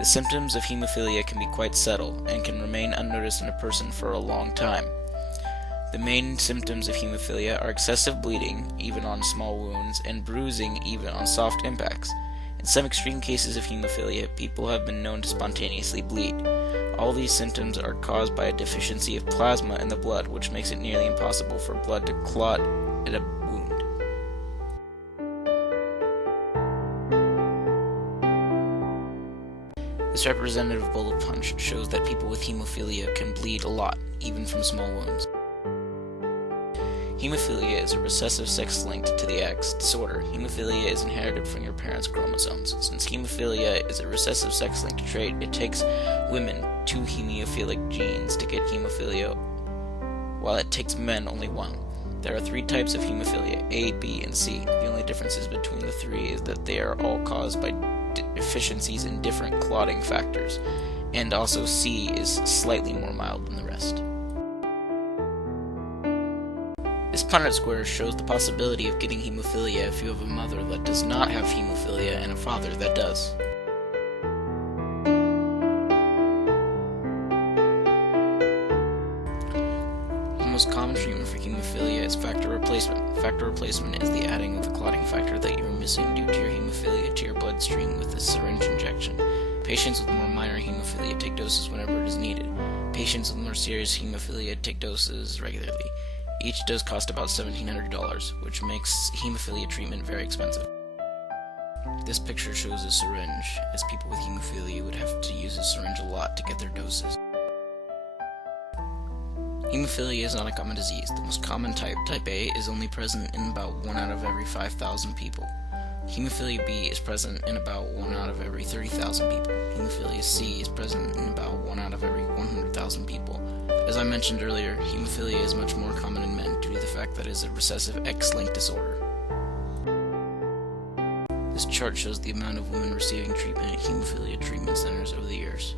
The symptoms of hemophilia can be quite subtle and can remain unnoticed in a person for a long time. The main symptoms of hemophilia are excessive bleeding, even on small wounds, and bruising, even on soft impacts. In some extreme cases of hemophilia, people have been known to spontaneously bleed. All these symptoms are caused by a deficiency of plasma in the blood, which makes it nearly impossible for blood to clot at a wound. This representative bullet punch shows that people with hemophilia can bleed a lot, even from small wounds. Hemophilia is a recessive sex-linked to the X disorder. Hemophilia is inherited from your parents' chromosomes. Since hemophilia is a recessive sex-linked trait, it takes women 2 hemophilic genes to get hemophilia, while it takes men only 1. There are 3 types of hemophilia, A, B, and C. The only differences between the 3 is that they are all caused by deficiencies in different clotting factors, and also C is slightly more mild than the rest. This Punnett square shows the possibility of getting hemophilia if you have a mother that does not have hemophilia and a father that does. The most common treatment for hemophilia is factor replacement. Factor replacement is the adding of the clotting factor that you are missing due to your hemophilia to your bloodstream with a syringe injection. Patients with more minor hemophilia take doses whenever it is needed. Patients with more serious hemophilia take doses regularly. Each does cost about $1,700, which makes hemophilia treatment very expensive. This picture shows a syringe, as people with hemophilia would have to use a syringe a lot to get their doses. Hemophilia is not a common disease. The most common type, type A, is only present in about 1 out of every 5,000 people. Hemophilia B is present in about 1 out of every 30,000 people. Hemophilia C is present in about 1 out of every 100,000 people. As I mentioned earlier, hemophilia is much more common in men due to the fact that it is a recessive X-linked disorder. This chart shows the amount of women receiving treatment at hemophilia treatment centers over the years.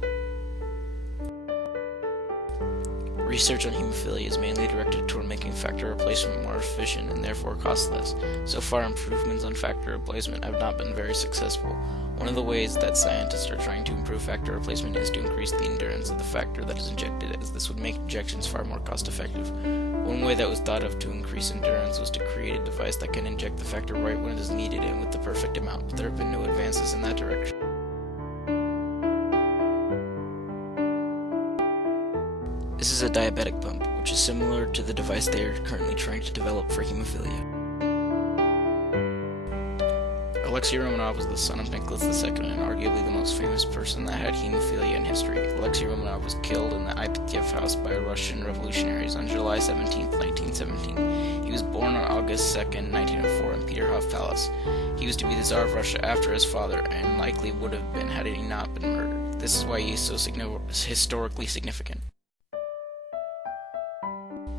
Research on hemophilia is mainly directed toward making factor replacement more efficient and therefore cost less. So far, improvements on factor replacement have not been very successful. One of the ways that scientists are trying to improve factor replacement is to increase the endurance of the factor that is injected, as this would make injections far more cost-effective. One way that was thought of to increase endurance was to create a device that can inject the factor right when it is needed and with the perfect amount, but there have been no advances in that direction. This is a diabetic pump, which is similar to the device they are currently trying to develop for hemophilia. Alexei Romanov was the son of Nicholas II and arguably the most famous person that had hemophilia in history. Alexei Romanov was killed in the Ipatiev house by Russian revolutionaries on July 17, 1917. He was born on August 2, 1904 in Peterhof Palace. He was to be the Tsar of Russia after his father, and likely would have been had he not been murdered. This is why he is so historically significant.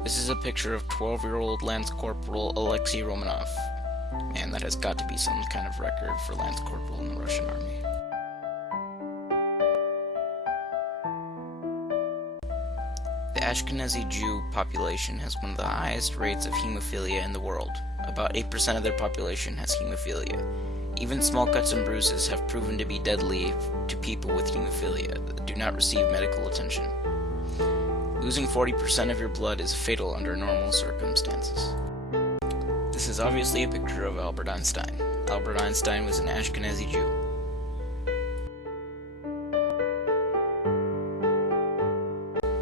This is a picture of 12-year-old Lance Corporal Alexei Romanov. Man, that has got to be some kind of record for Lance Corporal in the Russian army. The Ashkenazi Jew population has one of the highest rates of hemophilia in the world. About 8% of their population has hemophilia. Even small cuts and bruises have proven to be deadly to people with hemophilia that do not receive medical attention. Losing 40% of your blood is fatal under normal circumstances. This is obviously a picture of Albert Einstein. Albert Einstein was an Ashkenazi Jew.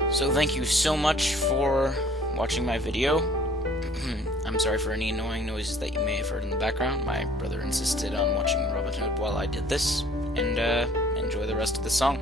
So thank you so much for watching my video. I'm sorry for any annoying noises that you may have heard in the background. My brother insisted on watching Robin Hood while I did this, and enjoy the rest of the song.